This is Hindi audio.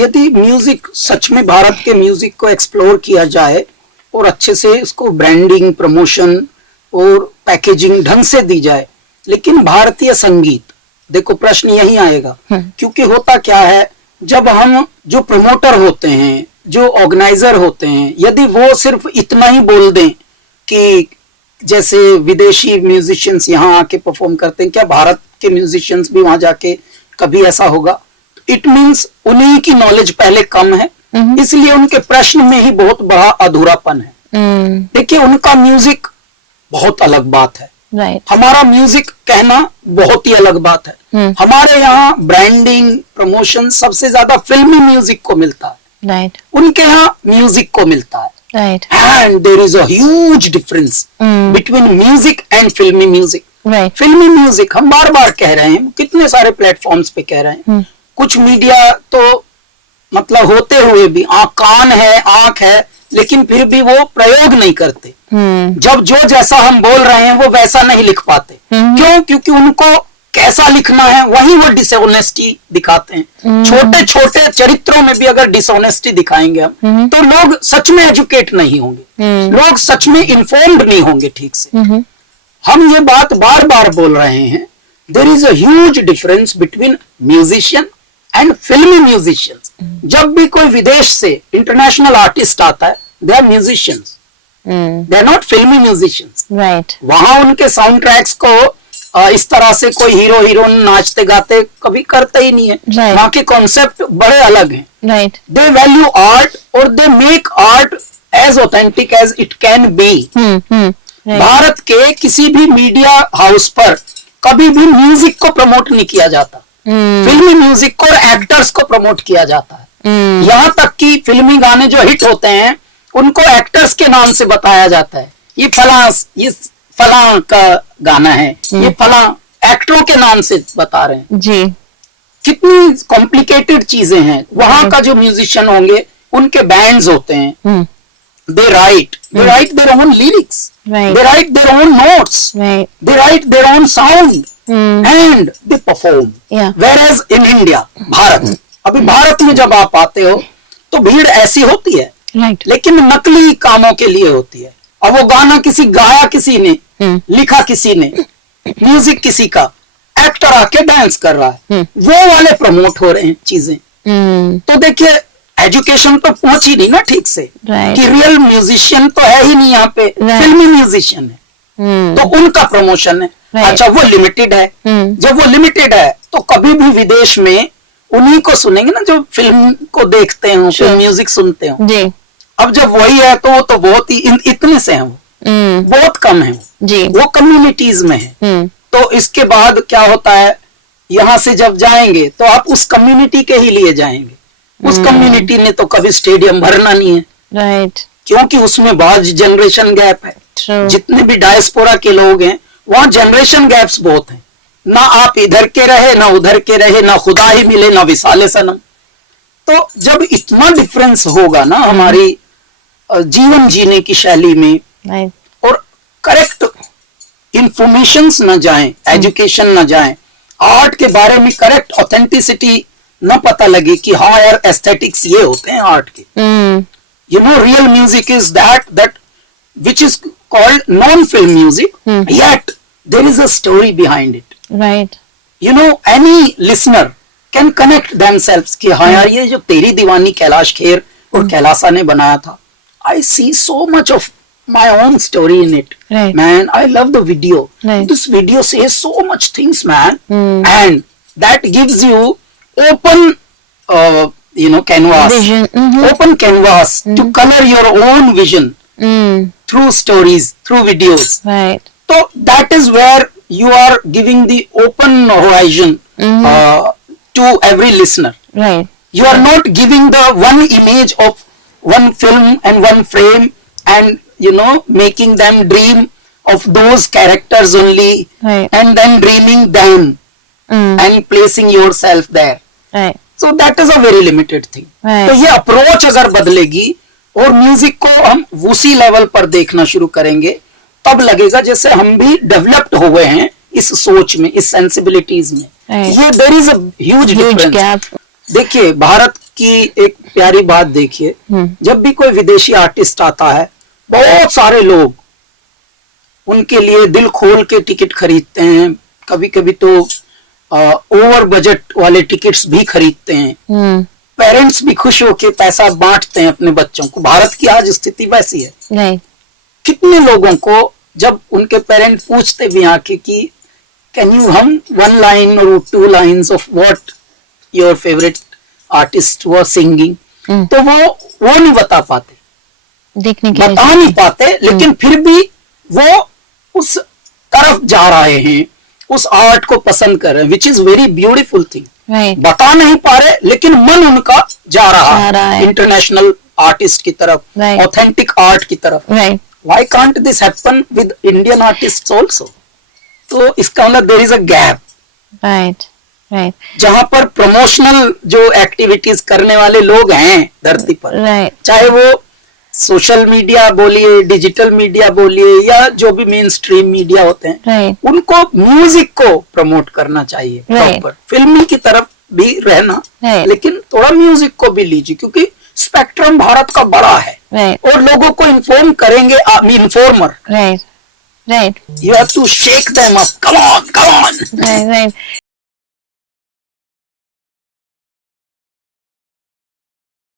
यदि म्यूजिक सच में भारत के म्यूजिक को एक्सप्लोर किया जाए और अच्छे से इसको ब्रांडिंग, प्रमोशन और पैकेजिंग ढंग से दी जाए, लेकिन भारतीय संगीत, देखो प्रश्न यही आएगा, क्योंकि होता क्या है, जब हम जो प्रमोटर होते हैं, जो ऑर्गेनाइजर होते हैं, यदि वो सिर्फ इतना ही बोल दें कि जैसे विदेशी म्यूजिशियंस यहाँ आके परफॉर्म करते हैं, क्या भारत के म्यूजिशियंस भी वहां जाके कभी ऐसा होगा? इट मीन्स उन्हीं की नॉलेज पहले कम है, इसलिए उनके प्रश्न में ही बहुत बड़ा अधूरापन है। देखिए, उनका म्यूजिक बहुत अलग बात है, हमारा म्यूजिक कहना बहुत ही अलग बात है। हमारे यहाँ ब्रांडिंग, प्रमोशन सबसे ज्यादा फिल्मी म्यूजिक को मिलता है, उनके यहाँ म्यूजिक को मिलता है। And there is a huge difference between music and filmy music. फिल्मी म्यूजिक हम बार बार कह रहे हैं, कितने सारे प्लेटफॉर्म्स पे कह रहे हैं, कुछ मीडिया तो मतलब होते हुए भी कान है, आंख है, लेकिन फिर भी वो प्रयोग नहीं करते। जब जो जैसा हम बोल रहे हैं वो वैसा नहीं लिख पाते। क्यों? क्योंकि उनको कैसा लिखना है वही वो डिसऑनेस्टी दिखाते हैं। छोटे छोटे चरित्रों में भी अगर डिसऑनेस्टी दिखाएंगे हम, तो लोग सच में एजुकेट नहीं होंगे, लोग सच में इन्फॉर्म्ड नहीं होंगे ठीक से। हम ये बात बार बार बोल रहे हैं, there is a huge difference between musician and filmi musicians. जब भी कोई विदेश से इंटरनेशनल आर्टिस्ट आता है, they are musicians, they are not filmi musicians. वहां उनके साउंड ट्रैक्स को इस तरह से कोई हीरो हीरोइन नाचते गाते कभी करते ही नहीं है। वहां के कॉन्सेप्ट बड़े अलग हैं। दे वैल्यू आर्ट और they make art as authentic as it can be. Bharat के किसी भी मीडिया हाउस पर कभी भी म्यूजिक को प्रमोट नहीं किया जाता, फिल्मी म्यूजिक को और एक्टर्स को प्रमोट किया जाता है। यहाँ तक कि फिल्मी गाने जो हिट होते हैं उनको एक्टर्स के नाम से बताया जाता है, ये फलां का गाना है, ये फलां एक्टरों के नाम से बता रहे हैं जी। कितनी कॉम्प्लिकेटेड चीजें हैं। वहां का जो म्यूजिशियन होंगे, उनके बैंड्स होते हैं, they write their own lyrics, they write their own notes, they write their own sound and they perform. Whereas in India, Bharat, अभी भारत में जब आप आते हो तो भीड़ ऐसी होती है, लेकिन नकली कामों के लिए होती है। अब वो गाना गाया किसी ने, लिखा किसी ने, म्यूजिक किसी का, एक्टर आके डांस कर रहा है, वो वाले प्रमोट हो रहे हैं चीजें। तो देखिए, एजुकेशन तो पहुंची नहीं ना ठीक से, कि रियल म्यूजिशियन तो है ही नहीं यहाँ पे, फिल्मी म्यूजिशियन है, तो उनका प्रमोशन है। अच्छा, वो लिमिटेड है। जब वो लिमिटेड है तो कभी भी विदेश में उन्हीं को सुनेंगे ना जो फिल्म को देखते हो, फिल्म म्यूजिक सुनते हो। अब जब वही है तो वो तो बहुत ही इतने से हैं, वो बहुत कम है, वो कम्युनिटीज में है। तो इसके बाद क्या होता है, यहाँ से जब जाएंगे तो आप उस कम्युनिटी के ही लिए जाएंगे, उस कम्युनिटी ने तो कभी स्टेडियम भरना नहीं है, क्योंकि उसमें बहुत जनरेशन गैप है। जितने भी डायस्पोरा के लोग हैं, वहां जनरेशन गैप्स बहुत हैं। ना आप इधर के रहे, ना उधर के रहे, ना खुदा ही मिले, ना विसाले सनम। तो जब इतना डिफरेंस होगा ना हमारी जीवन जीने की शैली में, और करेक्ट इंफॉर्मेशंस न जाए, एजुकेशन न जाए, आर्ट के बारे में करेक्ट ऑथेंटिसिटी न पता लगे कि हाँ यार एस्थेटिक्स ये होते हैं आर्ट के। You know, real music is that which is called non-film music, yet there is a story behind it. You know, any listener can connect themselves कि हाँ यार ये जो तेरी दीवानी कैलाश खेर और कैलासा ने बनाया था, I see so much of my own story in it. Man, I love the video. This video says so much things, man. And that gives you open canvas, open canvas to color your own vision through stories, through videos. So that is where you are giving the open horizon to every listener. You are not giving the one image of one film and one frame and making them dream of those characters only, and then dreaming them and placing yourself there. So that is a very limited thing. तो ये अप्रोच अगर बदलेगी और म्यूजिक को हम उसी लेवल पर देखना शुरू करेंगे, तब लगेगा जैसे हम भी डेवलप्ड हो गए हैं इस सोच में, इस सेंसिबिलिटीज में। ये there is a huge difference. देखिए, भारत की एक प्यारी बात देखिए, जब भी कोई विदेशी आर्टिस्ट आता है, बहुत सारे लोग उनके लिए दिल खोल के टिकट खरीदते हैं, कभी कभी तो ओवर बजट वाले टिकट्स भी खरीदते हैं। पेरेंट्स भी खुश होके पैसा बांटते हैं अपने बच्चों को। भारत की आज स्थिति वैसी है। कितने लोगों को जब उनके पेरेंट पूछते भी आके कि कैन यू हम 1 लाइन और 2 lines of what your favourite artist was singing, तो वो नहीं बता पाते, बता नहीं पाते, लेकिन फिर भी वो उस तरफ जा रहे हैं, उस आर्ट को पसंद कर रहे हैं, which is very beautiful thing. बता नहीं पा रहे, लेकिन मन उनका जा रहा है इंटरनेशनल आर्टिस्ट की तरफ, ऑथेंटिक आर्ट की तरफ। Why can't this happen with Indian artists also? तो इसका मतलब देयर इज अ गैप, जहां पर प्रमोशनल जो एक्टिविटीज करने वाले लोग हैं धरती पर, चाहे वो सोशल मीडिया बोलिए, डिजिटल मीडिया बोलिए, या जो भी मेन स्ट्रीम मीडिया होते हैं, उनको म्यूजिक को प्रमोट करना चाहिए प्रॉपर। फिल्मी की तरफ भी रहना, लेकिन थोड़ा म्यूजिक को भी लीजिए, क्योंकि स्पेक्ट्रम भारत का बड़ा है, और लोगों को इन्फॉर्म करेंगे informer. You have to shake them up. Come on, come on.